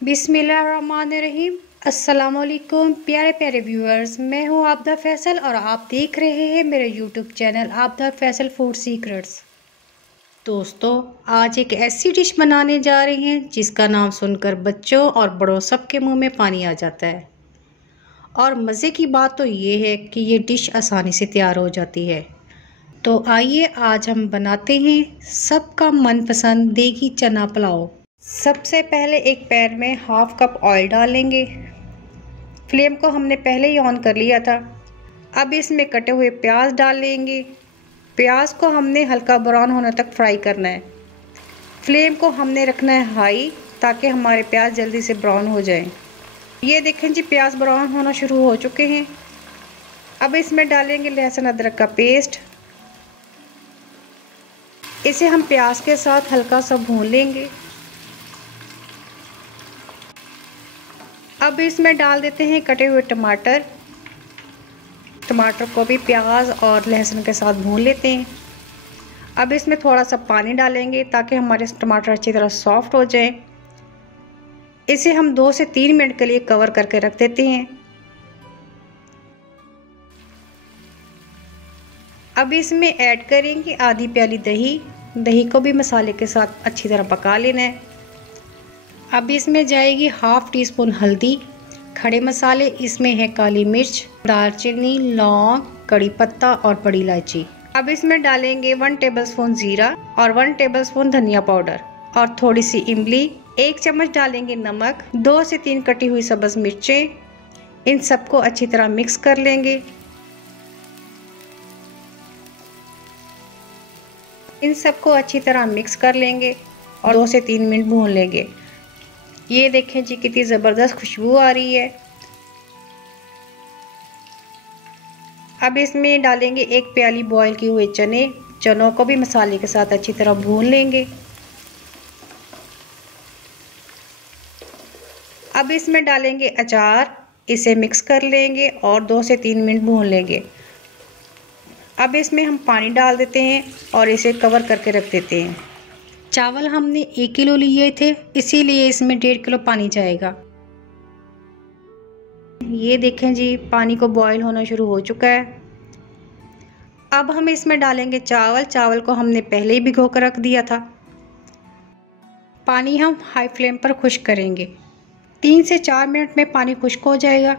बिस्मिल्लाहिर्रहमानिर्रहीम। अस्सलामुअलैकुम प्यारे प्यारे व्यूअर्स, मैं हूँ आबदा फैसल और आप देख रहे हैं मेरे YouTube channel Aabda Faisal food secrets. दोस्तों, आज एक ऐसी डिश बनाने जा रहे हैं जिसका नाम सुनकर बच्चों और बड़ों सबके मुंह में पानी आ जाता है। और मज़े की बात तो ये है कि ये डिश आसानी से तैयार हो जाती है। तो आइए आज हम बनाते हैं सबका मनपसंद देगी चना पुलाव। सबसे पहले एक पैन में हाफ कप ऑयल डालेंगे। फ्लेम को हमने पहले ही ऑन कर लिया था। अब इसमें कटे हुए प्याज डालेंगे। प्याज को हमने हल्का ब्राउन होने तक फ्राई करना है। फ्लेम को हमने रखना है हाई ताकि हमारे प्याज जल्दी से ब्राउन हो जाएं। ये देखें जी, प्याज ब्राउन होना शुरू हो चुके हैं। अब इसमें डालेंगे लहसुन अदरक का पेस्ट। इसे हम प्याज के साथ हल्का सा भून लेंगे। अब इसमें डाल देते हैं कटे हुए टमाटर। टमाटर को भी प्याज और लहसुन के साथ भून लेते हैं। अब इसमें थोड़ा सा पानी डालेंगे ताकि हमारे टमाटर अच्छी तरह सॉफ्ट हो जाए। इसे हम 2 से 3 मिनट के लिए कवर करके रख देते हैं। अब इसमें ऐड करेंगे आधी प्याली दही। दही को भी मसाले के साथ अच्छी तरह पका लेना है। अब इसमें जाएगी हाफ टी स्पून हल्दी। खड़े मसाले इसमें है काली मिर्च, दालचीनी, लौंग, कड़ी पत्ता और बड़ी इलायची। अब इसमें डालेंगे 1 टेबलस्पून जीरा और 1 टेबलस्पून धनिया पाउडर और थोड़ी सी इमली। 1 चम्मच डालेंगे नमक, 2 से 3 कटी हुई सब्ज मिर्चें। इन सबको अच्छी तरह मिक्स कर लेंगे। इन सबको अच्छी तरह मिक्स कर लेंगे और 2 से 3 मिनट भून लेंगे। ये देखें जी, कितनी ज़बरदस्त खुशबू आ रही है। अब इसमें डालेंगे 1 प्याली बॉईल किए हुए चने। चनों को भी मसाले के साथ अच्छी तरह भून लेंगे। अब इसमें डालेंगे अचार। इसे मिक्स कर लेंगे और 2 से 3 मिनट भून लेंगे। अब इसमें हम पानी डाल देते हैं और इसे कवर करके रख देते हैं। चावल हमने 1 किलो लिए थे, इसीलिए इसमें 1.5 किलो पानी जाएगा। ये देखें जी, पानी को बॉईल होना शुरू हो चुका है। अब हम इसमें डालेंगे चावल। चावल को हमने पहले ही भिगो कर रख दिया था। पानी हम हाई फ्लेम पर खुश्क करेंगे। 3 से 4 मिनट में पानी खुश्क हो जाएगा।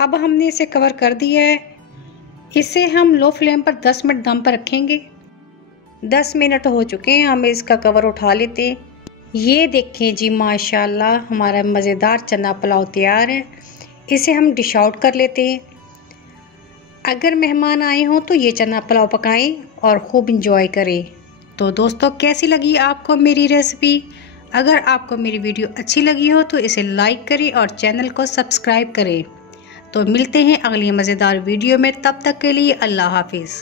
अब हमने इसे कवर कर दिया है। इसे हम लो फ्लेम पर 10 मिनट दम पर रखेंगे। 10 मिनट हो चुके हैं, हम इसका कवर उठा लेते हैं। ये देखें जी, माशाल्लाह हमारा मज़ेदार चना पुलाव तैयार है। इसे हम डिश आउट कर लेते हैं। अगर मेहमान आए हों तो ये चना पुलाव पकाएं और खूब इंजॉय करें। तो दोस्तों, कैसी लगी आपको मेरी रेसिपी? अगर आपको मेरी वीडियो अच्छी लगी हो तो इसे लाइक करें और चैनल को सब्सक्राइब करें। तो मिलते हैं अगली मज़ेदार वीडियो में। तब तक के लिए अल्लाह हाफिज़।